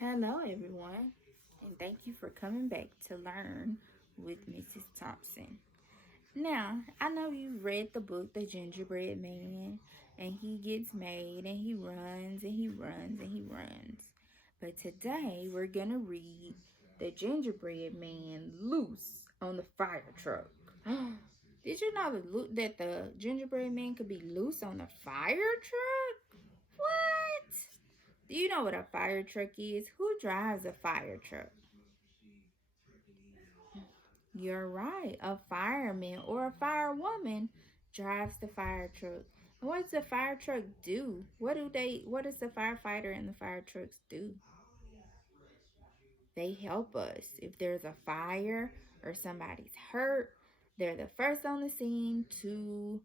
Hello, everyone, and thank you for coming back to learn with Mrs. Thompson. Now, I know you've read the book, The Gingerbread Man, and he gets made and he runs and he runs and he runs. But today, we're going to read The Gingerbread Man Loose on the Fire Truck. Did you know that the gingerbread man could be loose on the fire truck? What? Do you know what a fire truck is? Who drives a fire truck? You're right. A fireman or a firewoman drives the fire truck. And what does the fire truck do? What does the firefighter and the fire trucks do? They help us. If there's a fire or somebody's hurt, they're the first on the scene to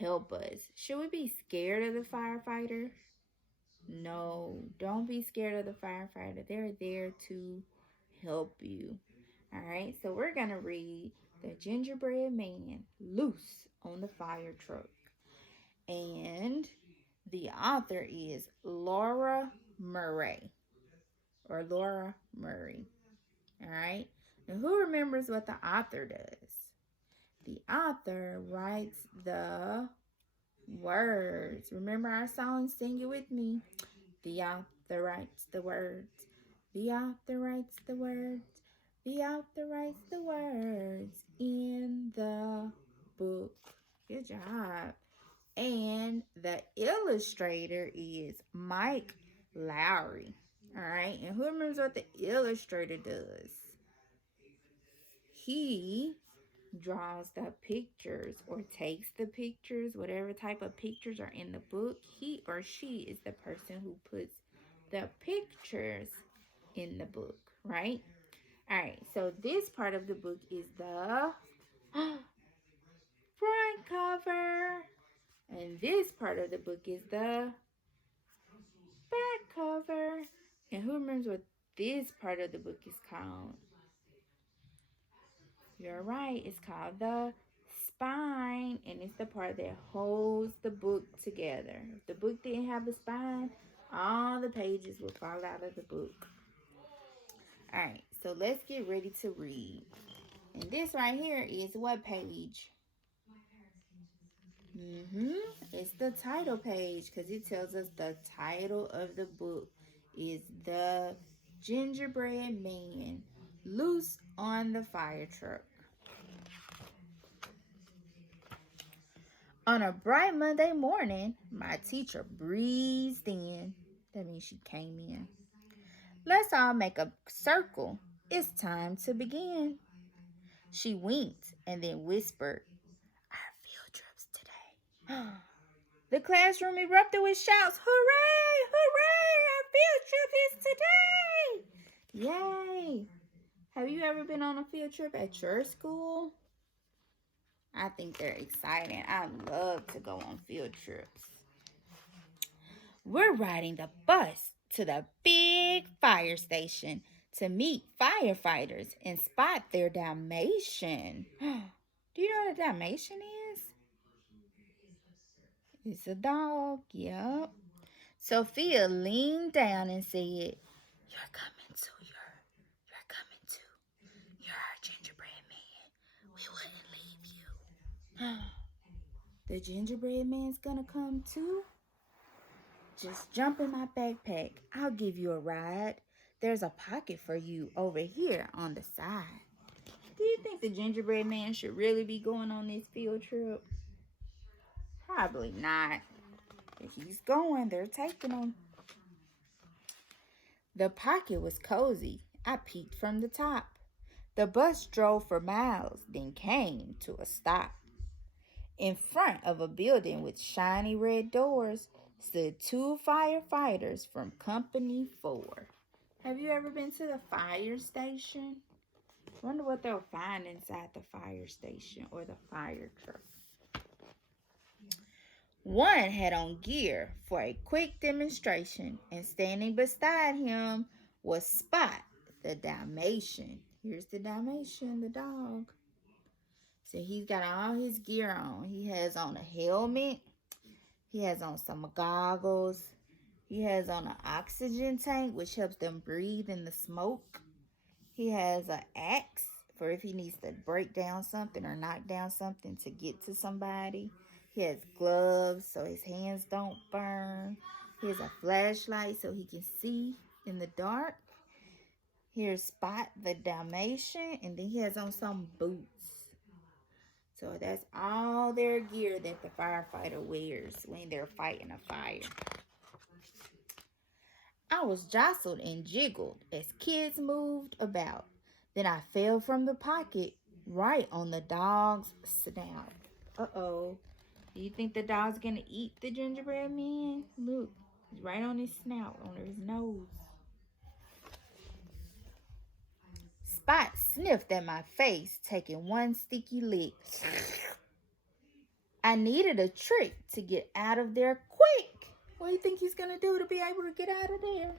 help us. Should we be scared of the firefighter? No, don't be scared of the firefighter. They're there to help you. All right, so we're going to read The Gingerbread Man Loose on the Fire Truck. And the author is Laura Murray or Laura Murray. All right, and who remembers what the author does? The author writes the words. Remember our song? Sing it with me. The author writes the words. The author writes the words. The author writes the words in the book. Good job. And the illustrator is Mike Lowry. All right. And who remembers what the illustrator does? He draws the pictures or takes the pictures, whatever type of pictures are in the book. He or she is the person who puts the pictures in the book, right? All right, so this part of the book is the front cover, and this part of the book is the back cover. And who remembers what this part of the book is called? You're right, it's called the spine, and it's the part that holds the book together. If the book didn't have a spine, all the pages would fall out of the book. All right, so let's get ready to read. And this right here is what page? It's the title page because it tells us the title of the book is The Gingerbread Man Loose on the Fire Truck. On a bright Monday morning, my teacher breezed in. That means she came in. Let's all make a circle. It's time to begin. She winked and then whispered, our field trip's today. The classroom erupted with shouts, hooray, hooray, our field trip is today. Yay. Have you ever been on a field trip at your school? I think they're exciting. I love to go on field trips. We're riding the bus to the big fire station to meet firefighters and spot their Dalmatian. Do you know what a Dalmatian is? It's a dog, yep. Sophia leaned down and said, You're coming too. You're our gingerbread man. We wouldn't leave you. The gingerbread man's gonna come too? Just jump in my backpack. I'll give you a ride. There's a pocket for you over here on the side. Do you think the gingerbread man should really be going on this field trip? Probably not. If he's going, they're taking him. The pocket was cozy. I peeked from the top. The bus drove for miles, then came to a stop. In front of a building with shiny red doors stood two firefighters from Company 4. Have you ever been to the fire station? Wonder what they'll find inside the fire station or the fire truck. One had on gear for a quick demonstration, and standing beside him was Spot, the Dalmatian. Here's the Dalmatian, the dog. So he's got all his gear on. He has on a helmet. He has on some goggles. He has on an oxygen tank, which helps them breathe in the smoke. He has an axe for if he needs to break down something or knock down something to get to somebody. He has gloves so his hands don't burn. He has a flashlight so he can see in the dark. Here's Spot the Dalmatian, and then he has on some boots. So that's all their gear that the firefighter wears when they're fighting a fire. I was jostled and jiggled as kids moved about. Then I fell from the pocket right on the dog's snout. Uh-oh. Do you think the dog's gonna eat the gingerbread man? Look, it's right on his snout, on his nose. Spot sniffed at my face, taking one sticky lick. I needed a trick to get out of there quick. What do you think he's gonna do to be able to get out of there?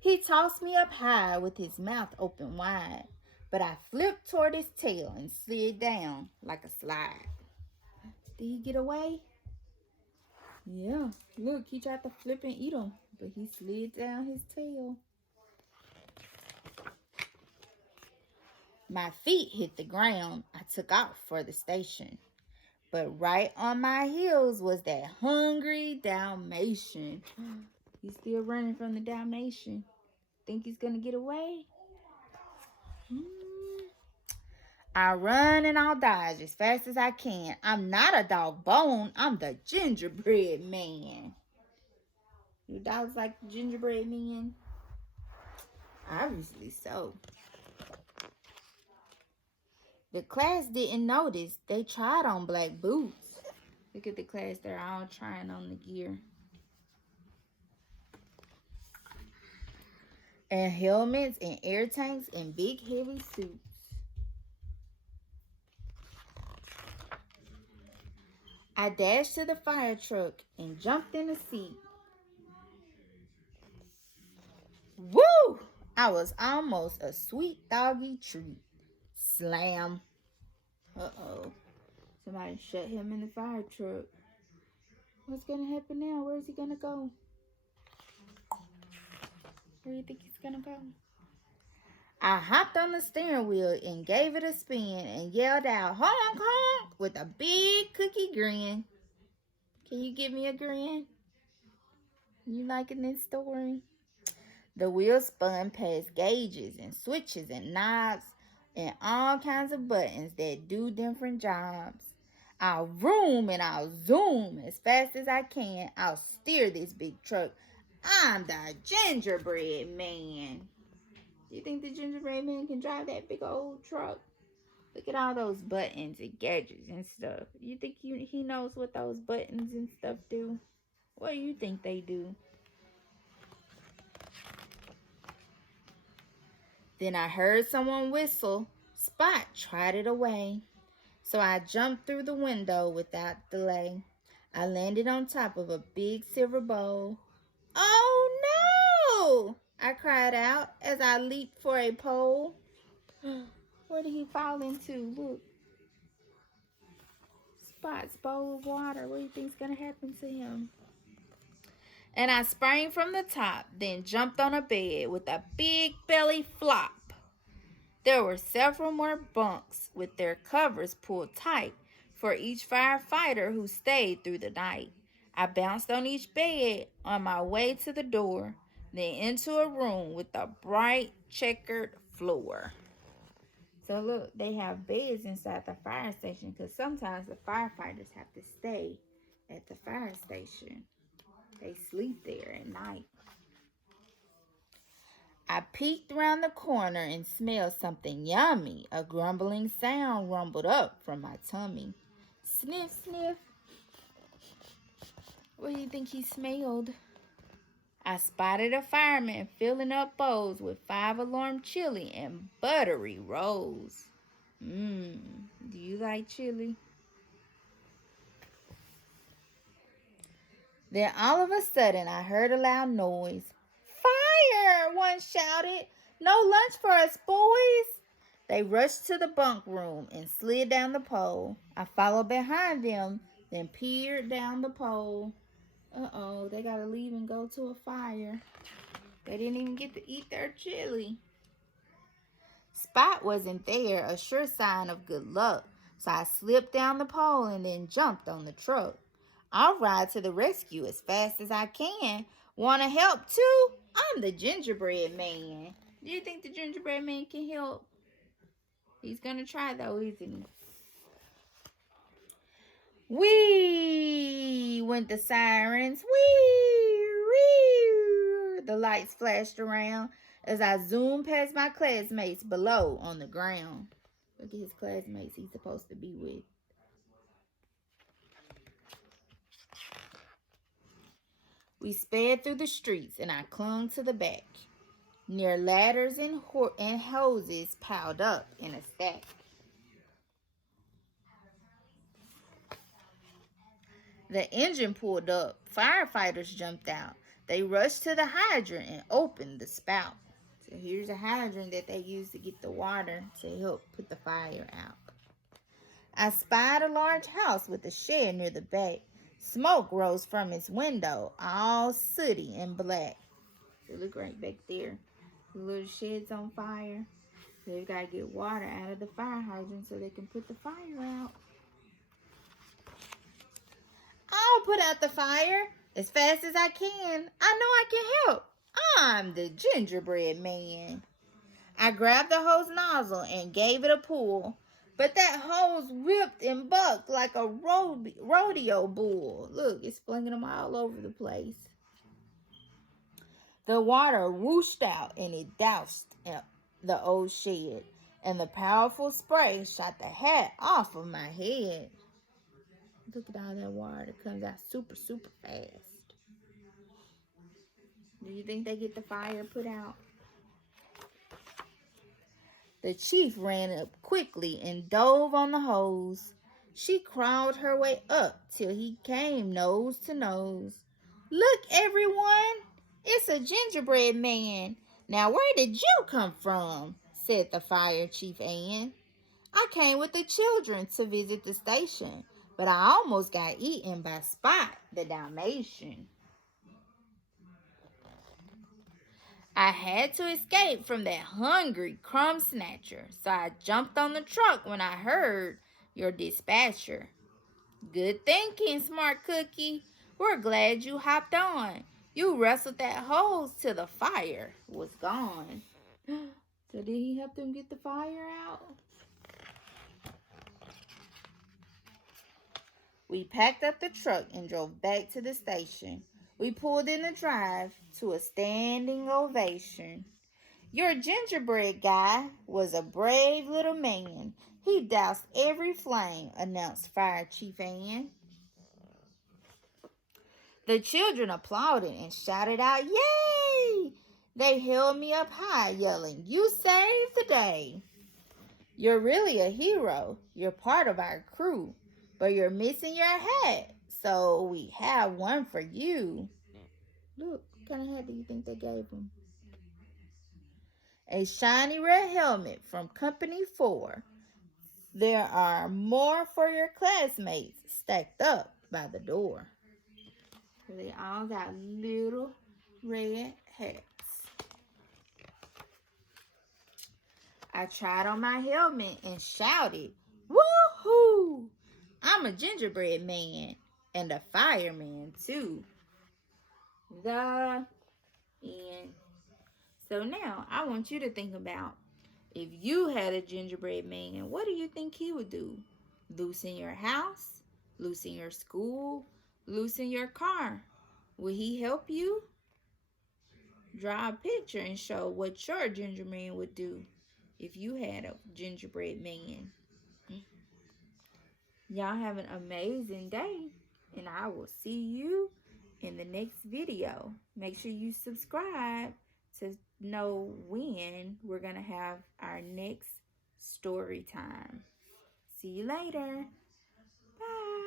He tossed me up high with his mouth open wide, but I flipped toward his tail and slid down like a slide. Did he get away? Yeah, look, he tried to flip and eat him, but he slid down his tail. My feet hit the ground. I took off for the station. But right on my heels was that hungry Dalmatian. He's still running from the Dalmatian. Think he's gonna get away? I run and I'll dodge as fast as I can. I'm not a dog bone. I'm the gingerbread man. Your dogs like the gingerbread man? Obviously so. The class didn't notice. They tried on black boots. Look at the class. They're all trying on the gear. And helmets and air tanks and big heavy suits. I dashed to the fire truck and jumped in the seat. Woo! I was almost a sweet doggy treat. Slam. Uh-oh. Somebody shut him in the fire truck. What's gonna happen now? Where's he gonna go? Where do you think he's gonna go? I hopped on the steering wheel and gave it a spin and yelled out, honk, honk, with a big cookie grin. Can you give me a grin? You liking this story? The wheel spun past gauges and switches and knobs and all kinds of buttons that do different jobs. I'll vroom and I'll zoom as fast as I can. I'll steer this big truck. I'm the gingerbread man. Do you think the gingerbread man can drive that big old truck? Look at all those buttons and gadgets and stuff. You think he knows what those buttons and stuff do? What do you think they do? Then I heard someone whistle. Spot trotted away. So I jumped through the window without delay. I landed on top of a big silver bowl. Oh no! I cried out as I leaped for a pole. Where did he fall into? Look. Spot's bowl of water. What do you think's gonna happen to him? And I sprang from the top, then jumped on a bed with a big belly flop. There were several more bunks with their covers pulled tight for each firefighter who stayed through the night. I bounced on each bed on my way to the door, then into a room with a bright checkered floor. So look, they have beds inside the fire station because sometimes the firefighters have to stay at the fire station. They sleep there at night. I peeked around the corner and smelled something yummy. A grumbling sound rumbled up from my tummy. Sniff, sniff. What do you think he smelled? I spotted a fireman filling up bowls with 5-alarm chili and buttery rolls. Do you like chili? Then all of a sudden I heard a loud noise. Fire! One shouted. No lunch for us, boys. They rushed to the bunk room and slid down the pole. I followed behind them, then peered down the pole. Uh-oh, they gotta leave and go to a fire. They didn't even get to eat their chili. Spot wasn't there, a sure sign of good luck. So I slipped down the pole and then jumped on the truck. I'll ride to the rescue as fast as I can. Want to help too? I'm the gingerbread man. Do you think the gingerbread man can help? He's gonna try though, isn't he? Wee! Went the sirens. Wee! Wee! The lights flashed around as I zoomed past my classmates below on the ground. Look at his classmates he's supposed to be with. We sped through the streets and I clung to the back, near ladders and hoses piled up in a stack. The engine pulled up. Firefighters jumped out. They rushed to the hydrant and opened the spout. So here's a hydrant that they use to get the water to help put the fire out. I spied a large house with a shed near the back. Smoke rose from its window, all sooty and black. So look right back there. The little shed's on fire. They've got to get water out of the fire hydrant so they can put the fire out. I'll put out the fire as fast as I can. I know I can help. I'm the gingerbread man. I grabbed the hose nozzle and gave it a pull. But that hose whipped and bucked like a rodeo bull. Look, it's flinging them all over the place. The water whooshed out and it doused the old shed. And the powerful spray shot the hat off of my head. Look at all that water that comes out super, super fast. Do you think they get the fire put out? The chief ran up quickly and dove on the hose. She crawled her way up till he came nose to nose. Look, everyone, it's a gingerbread man. Now, where did you come from? Said the fire chief Ann. I came with the children to visit the station, but I almost got eaten by Spot, the Dalmatian. I had to escape from that hungry crumb snatcher, so I jumped on the truck when I heard your dispatcher. Good thinking, smart cookie. We're glad you hopped on. You wrestled that hose till the fire was gone. So did he help them get the fire out? We packed up the truck and drove back to the station. We pulled in the drive to a standing ovation. Your gingerbread guy was a brave little man. He doused every flame, announced Fire Chief Ann. The children applauded and shouted out, "Yay!" They held me up high, yelling, "You saved the day." You're really a hero. You're part of our crew. But you're missing your hat, so we have one for you. Look, what kind of hat do you think they gave him? A shiny red helmet from Company 4. There are more for your classmates stacked up by the door. So they all got little red hats. I tried on my helmet and shouted, "Woohoo! I'm a gingerbread man and a fireman too." The end. So now I want you to think about, if you had a gingerbread man, what do you think he would do? Loosen your house? Loosen your school? Loosen your car? Will he help you? Draw a picture and show what your gingerbread man would do if you had a gingerbread man. Y'all have an amazing day, and I will see you in the next video. Make sure you subscribe to know when we're going to have our next story time. See you later. Bye.